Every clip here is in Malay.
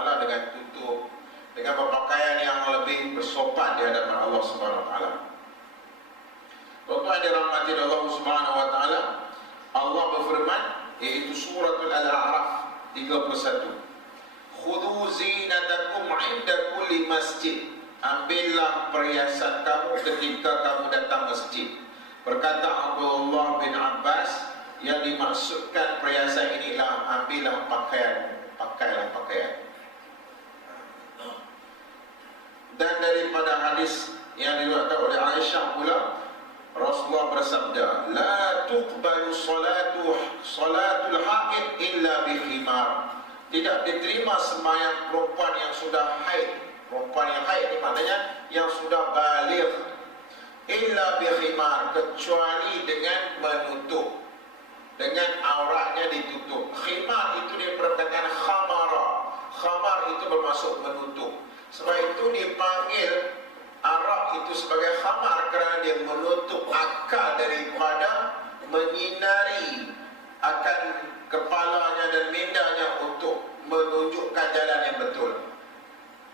Ta'ala dengan tutup, dengan berpakaian yang lebih bersopan di hadapan Allah Subhanahu Wa Ta'ala. Tuan-tuan dirahmati Allah Subhanahu Wa Ta'ala, Allah berfirman, iaitu suratul Al-A'raf 31, khudhu zinatakum 'inda kulli masjid, ambillah perhiasan kamu ketika kamu datang masjid. Berkata Abdullah bin Abbas, yang dimaksudkan perhiasan inilah ambillah pakaian, pakailah pakaian. Dan daripada hadis yang diriwayatkan oleh Aisyah pula, Rasulullah bersabda, la tuqbalu salatul haid illa bi khimar. Tidak diterima sembahyang perempuan yang sudah haid. Perempuan yang haid ini maknanya yang sudah baligh, illa bi khimar, kecuali dengan menutup, dengan auratnya ditutup. Khimar itu dia perkataan khamara. Khamar itu bermaksud menutup. Sebab itu dipanggil Arab itu sebagai khamar kerana dia menutup akal daripada menyinari akan kepalanya dan mindanya untuk menunjukkan jalan yang betul.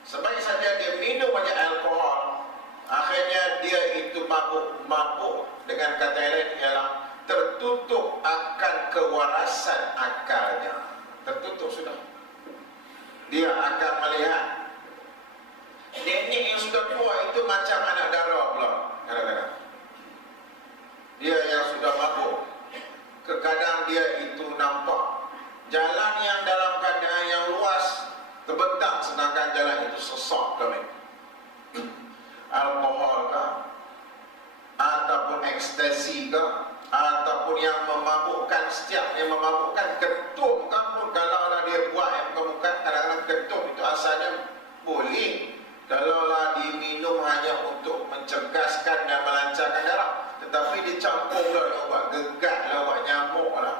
Sebab saja dia minum banyak alkohol, akhirnya dia itu mabuk dengan kata lain ialah tertutup akan kewarasan akalnya. Tertutup sudah. Dia akan melihat nenek yang sudah tua itu macam anak dara pula kadang-kadang. Dia yang sudah mabuk, kadang dia itu nampak jalan yang dalam keadaan yang luas terbentang, sedangkan jalan itu sesak kami. Alkohol kah, ataupun ekstasi kah, ataupun yang memabukkan, setiap yang memabukkan, ketum kamu kalaulah dia buat yang memabukkan. Kadang-kadang ketum itu asalnya boleh kalaulah diminum hanya untuk mencegaskan dan melancarkan darah, tetapi dicampur pula dengan ubat gegat lah, ubat nyamuk lah,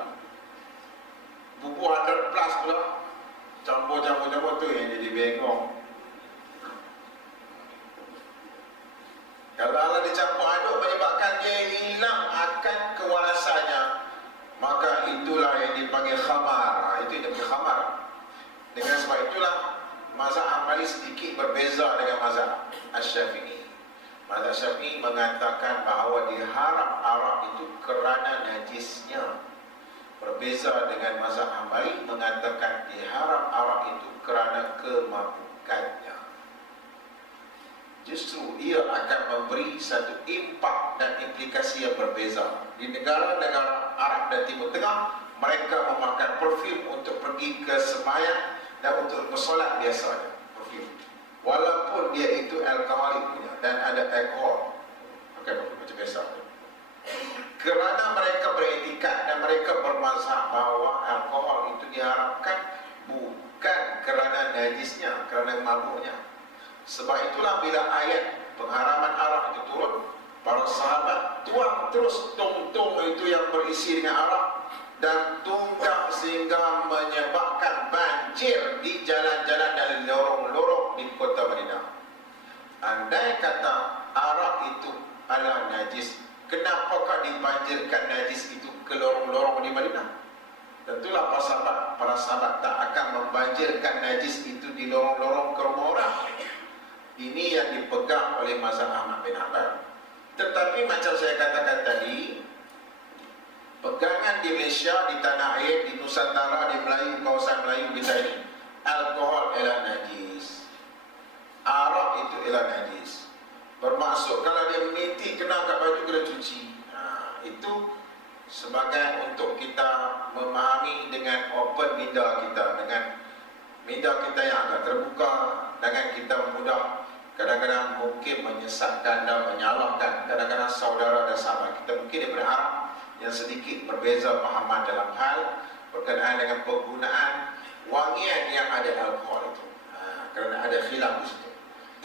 bubuk 100 plus pula, campur tu yang jadi bengong. Kalau dicampur aduk menyebabkan dia hilang akan kewarasannya, maka itulah yang dipanggil khamar. Itu yang dipanggil khamar. Dengan sebab itulah mazhab Hambali sedikit berbeza dengan mazhab Asy-Syafi'i. Mazhab Syafi'i mengatakan bahawa diharam arak itu kerana najisnya. Berbeza dengan mazhab Hambali mengatakan diharam arak itu kerana kemabukannya. Justru ia akan memberi satu impak dan implikasi yang berbeza. Di negara-negara Arab dan Timur Tengah, mereka memakan perfum untuk pergi ke sembahyang dan untuk bersolat biasanya, perfum. Walaupun dia itu alkoholik punya dan ada alkohol, pakai perfum macam biasa. Kerana mereka beretikat dan mereka bermazhab bahawa alkohol itu diharapkan bukan kerana najisnya, kerana mabuknya. Sebab itulah bila ayat pengharaman arak itu turun, para sahabat tuang terus tong-tong itu yang berisi dengan arak dan tunggang sehingga menyebabkan banjir di jalan-jalan dan lorong-lorong di kota Madinah. Andai kata arak itu adalah najis, kenapakah dibanjirkan najis itu ke lorong-lorong di Madinah? Tentulah para sahabat tak akan membanjirkan najis itu di lorong-lorong ke rumah orang. Ini yang dipegang oleh mazhab Ahmad bin Hanbal. Tetapi macam saya katakan tadi, pegangan di Malaysia, di tanah air, di Nusantara, di Melayu, kawasan Melayu kita ini, alkohol ialah najis, arak itu ialah najis. Bermaksud kalau dia meniti kena kat baju kena cuci. Itu sebagai untuk kita memahami dengan open minda kita, dengan minda kita yang agak terbuka, dengan kita mudah kadang-kadang mungkin menyesatkan dan menyalahkan kadang-kadang saudara dan sahabat kita. Mungkin dia berharap yang sedikit berbeza pahaman dalam hal berkenaan dengan penggunaan wangian yang ada alkohol itu, kerana ada khilaf di situ.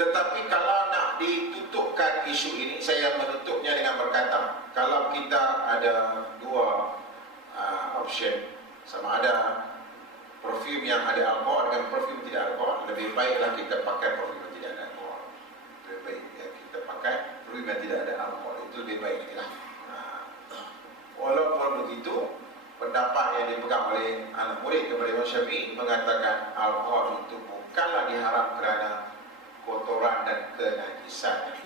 Tetapi kalau nak ditutupkan isu ini, saya menutupnya dengan berkata, kalau kita ada dua option, sama ada perfum yang ada alkohol dengan perfum tidak alkohol, lebih baiklah kita pakai perfum yang tidak ada alkohol. Lebih baik ya, kita pakai perfum yang tidak ada alkohol, itu lebih baik lagi lah. Walaupun begitu, pendapat yang dipegang oleh anak murid kepada Imam Syafi'i mengatakan alkohol itu bukan kenajisan.